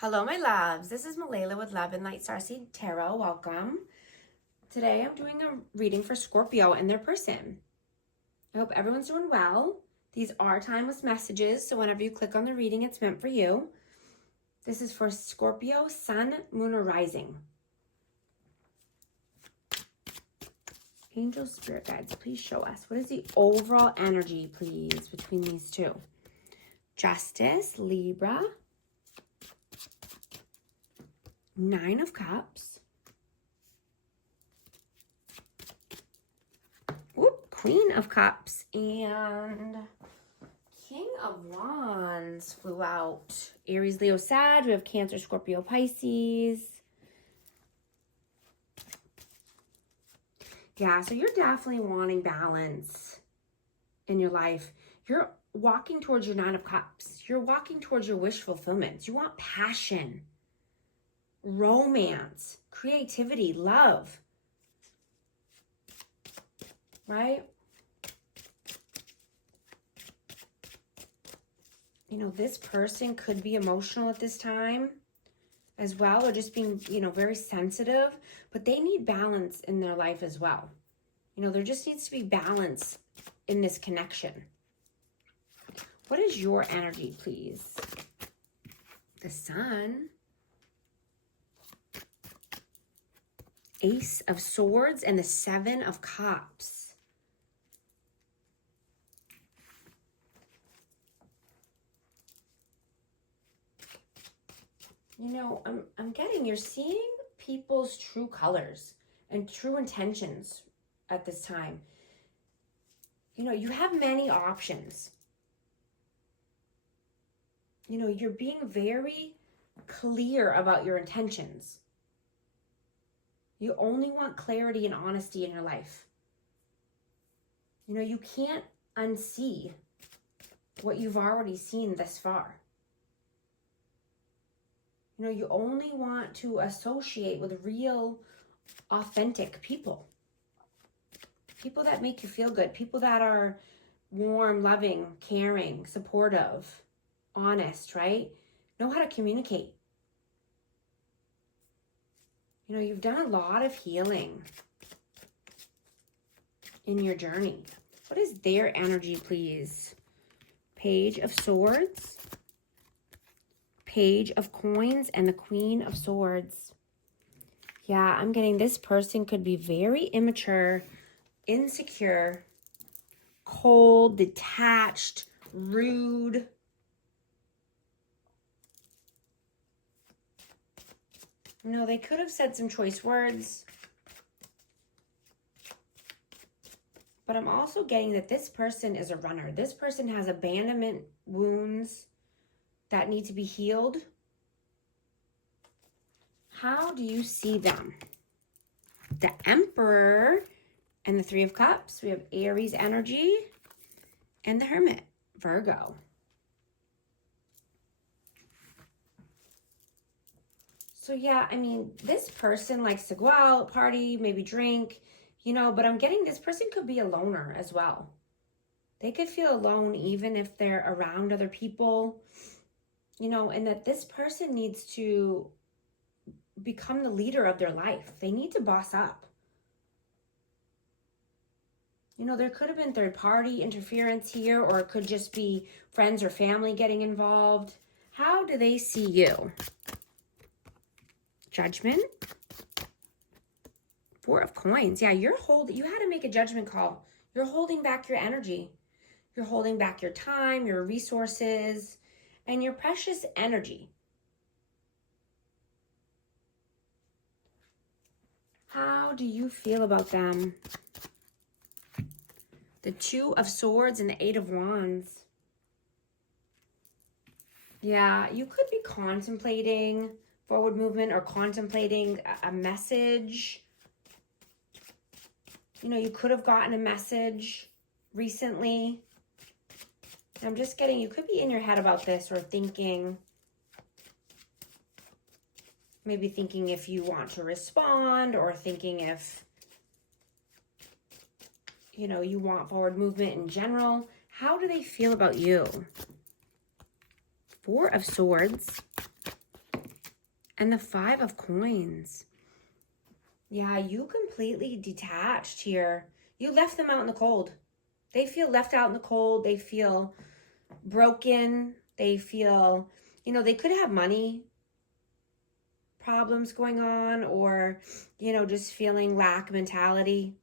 Hello, my loves. This is Malayla with Love and Light Starseed Tarot. Welcome. Today, I'm doing a reading for Scorpio and their person. I hope everyone's doing well. These are timeless messages, so whenever you click on the reading, it's meant for you. This is for Scorpio, Sun, Moon, or Rising. Angel Spirit Guides, please show us. What is the overall energy, please, between these two? Justice, Libra. Nine of Cups. Whoop, Queen of Cups. And King of Wands flew out. Aries, Leo, Sag. We have Cancer, Scorpio, Pisces. Yeah, so you're definitely wanting balance in your life. You're walking towards your Nine of Cups. You're walking towards your wish fulfillment. You want passion, romance, creativity, love, right? You know, this person could be emotional at this time as well, or just being, very sensitive, but they need balance in their life as well. There just needs to be balance in this connection. What is your energy, please? The Sun. Ace of Swords and the Seven of Cups. I'm getting, you're seeing people's true colors and true intentions at this time. You have many options. You're being very clear about your intentions. You only want clarity and honesty in your life. You can't unsee what you've already seen this far. You only want to associate with real, authentic people. People that make you feel good. People that are warm, loving, caring, supportive, honest, right? Know how to communicate. You've done a lot of healing in your journey. What is their energy, please? Page of Swords, Page of Coins, and the Queen of Swords. Yeah, I'm getting this person could be very immature, insecure, cold, detached, rude. They could have said some choice words. But I'm also getting that this person is a runner. This person has abandonment wounds that need to be healed. How do you see them? The Emperor and the Three of Cups. We have Aries energy and the Hermit, Virgo. So yeah, this person likes to go out, party, maybe drink, but I'm getting this person could be a loner as well. They could feel alone even if they're around other people, and that this person needs to become the leader of their life. They need to boss up. There could have been third party interference here, or it could just be friends or family getting involved. How do they see you? Judgment. Four of Coins. Yeah, you had to make a judgment call. You're holding back your energy. You're holding back your time, your resources, and your precious energy. How do you feel about them? The Two of Swords and the Eight of Wands. Yeah, you could be contemplating forward movement or contemplating a message. You could have gotten a message recently. I'm just getting, you could be in your head about this or thinking, maybe thinking if you want to respond, or thinking if, you want forward movement in general. How do they feel about you? Four of Swords And the 5 of Coins. Yeah, you completely detached here. You left them out in the cold. They feel left out in the cold. They feel broken. They feel, you know, they could have money problems going on, or, you know, just feeling lack mentality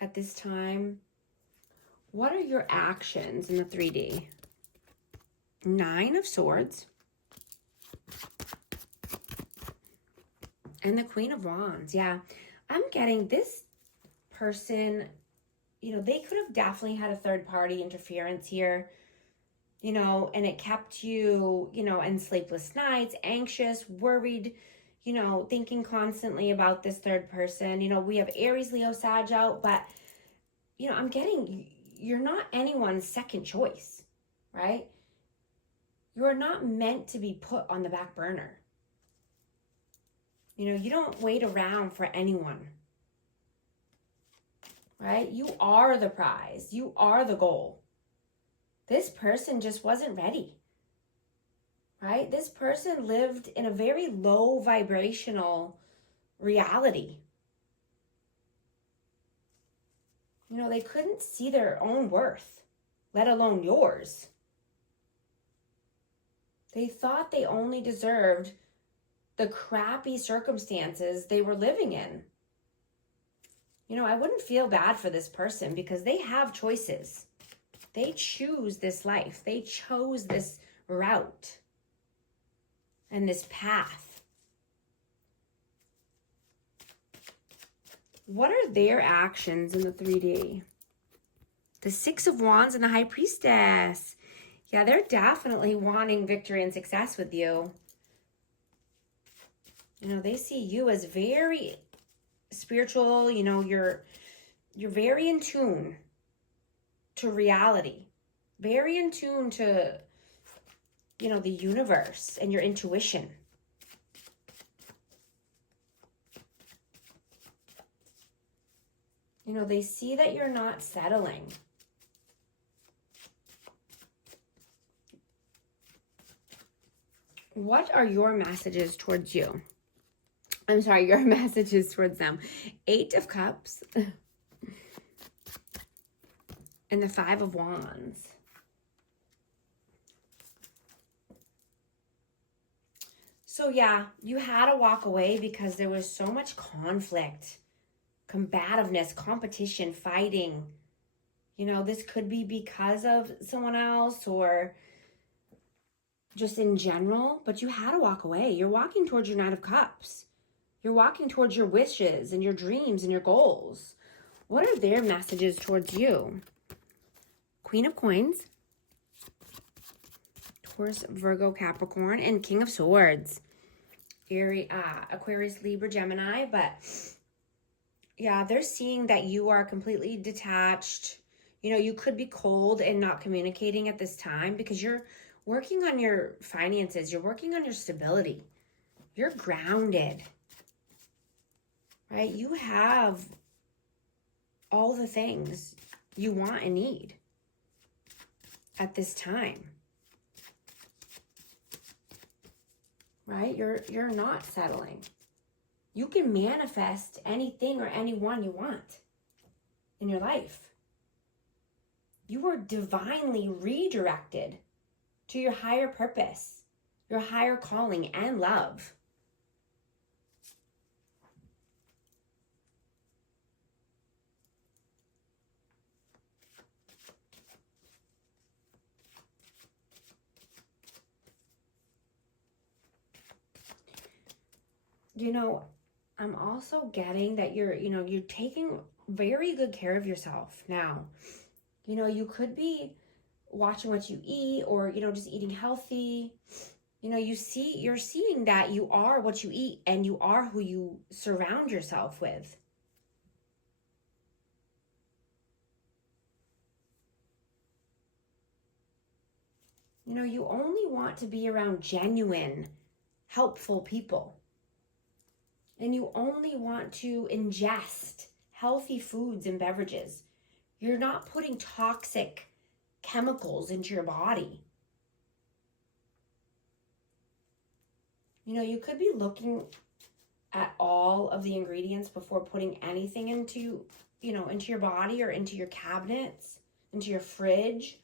at this time. What are your actions in the 3D? 9 of Swords. And the Queen of Wands. Yeah, I'm getting this person, you know, they could have definitely had a third party interference here, you know, and it kept you, you know, in sleepless nights, anxious, worried, you know, thinking constantly about this third person. You know, we have Aries, Leo, Sag out, but, you know, I'm getting, you're not anyone's second choice, right? You're not meant to be put on the back burner. You know, you don't wait around for anyone, right? You are the prize. You are the goal. This person just wasn't ready, right? This person lived in a very low vibrational reality. You know, they couldn't see their own worth, let alone yours. They thought they only deserved the crappy circumstances they were living in. You know, I wouldn't feel bad for this person because they have choices. They choose this life. They chose this route and this path. What are their actions in the 3D? The 6 of Wands and the High Priestess. Yeah, they're definitely wanting victory and success with you. You know, they see you as very spiritual. You know, you're very in tune to reality. Very in tune to, you know, the universe and your intuition. You know, they see that you're not settling. What are your messages towards you? I'm sorry, your messages towards them. 8 of Cups. And the 5 of Wands. So yeah, you had to walk away because there was so much conflict, combativeness, competition, fighting. You know, this could be because of someone else or just in general, but you had to walk away. You're walking towards your Knight of Cups. You're walking towards your wishes and your dreams and your goals. What are their messages towards you? Queen of Coins, Taurus, Virgo, Capricorn, and King of Swords. Aquarius, Libra, Gemini. But yeah, they're seeing that you are completely detached. You know, you could be cold and not communicating at this time because you're working on your finances. You're working on your stability. You're grounded, right? You have all the things you want and need at this time, right? You're not settling. You can manifest anything or anyone you want in your life. You were divinely redirected to your higher purpose, your higher calling and love. You know, I'm also getting that you're taking very good care of yourself now. You know, you could be watching what you eat or, you know, just eating healthy. You know, you're seeing that you are what you eat and you are who you surround yourself with. You know, you only want to be around genuine, helpful people. And you only want to ingest healthy foods and beverages. You're not putting toxic chemicals into your body. You know, you could be looking at all of the ingredients before putting anything into, you know, into your body or into your cabinets, into your fridge.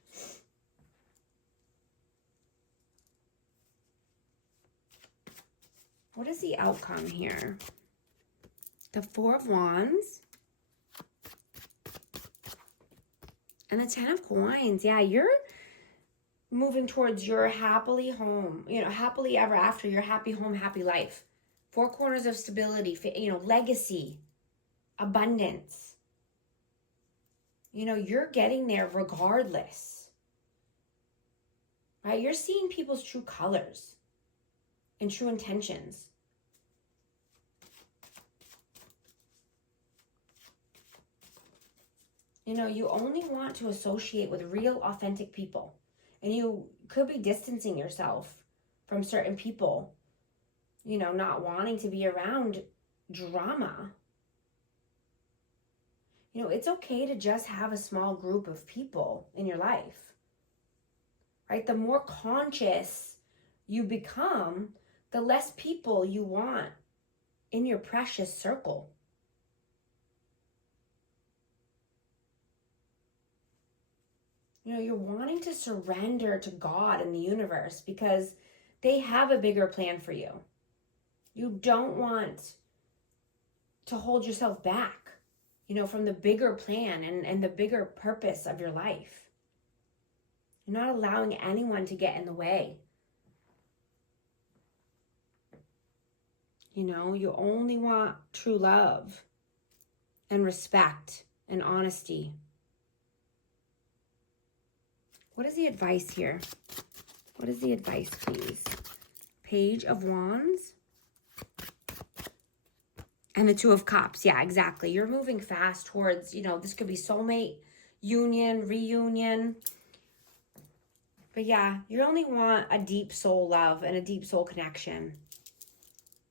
What is the outcome here? The Four of Wands. And the Ten of Coins. Yeah, you're moving towards your happily home, you know, happily ever after, your happy home, happy life. Four corners of stability, you know, legacy, abundance. You know, you're getting there regardless, right? You're seeing people's true colors and true intentions. You know, you only want to associate with real, authentic people. And you could be distancing yourself from certain people, you know, not wanting to be around drama. You know, it's okay to just have a small group of people in your life, right? The more conscious you become, the less people you want in your precious circle. You know, you're wanting to surrender to God and the universe because they have a bigger plan for you. You don't want to hold yourself back, you know, from the bigger plan and the bigger purpose of your life. You're not allowing anyone to get in the way. You know, you only want true love and respect and honesty. What is the advice here? What is the advice, please? Page of Wands. And the Two of Cups. Yeah, exactly. You're moving fast towards, you know, this could be soulmate, union, reunion. But yeah, you only want a deep soul love and a deep soul connection.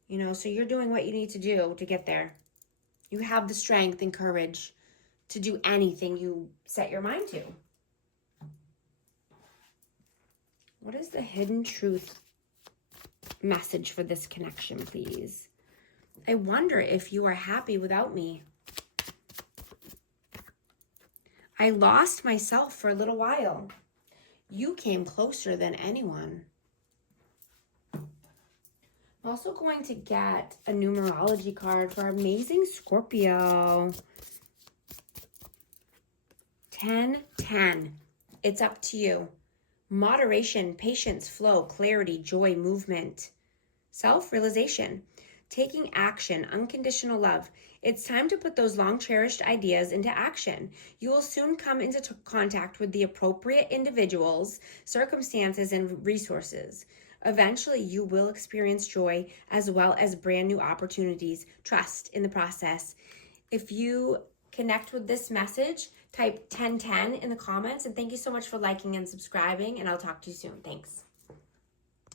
You know, so you're doing what you need to do to get there. You have the strength and courage to do anything you set your mind to. What is the hidden truth message for this connection, please? I wonder if you are happy without me. I lost myself for a little while. You came closer than anyone. I'm also going to get a numerology card for our amazing Scorpio. 10-10. It's up to you. Moderation, patience, flow, clarity, joy, movement, self-realization, taking action, unconditional love. It's time to put those long-cherished ideas into action. You will soon come into contact with the appropriate individuals, circumstances, and resources. Eventually, you will experience joy as well as brand new opportunities. Trust in the process. If you connect with this message, type 1010 in the comments. And thank you so much for liking and subscribing. And I'll talk to you soon. Thanks.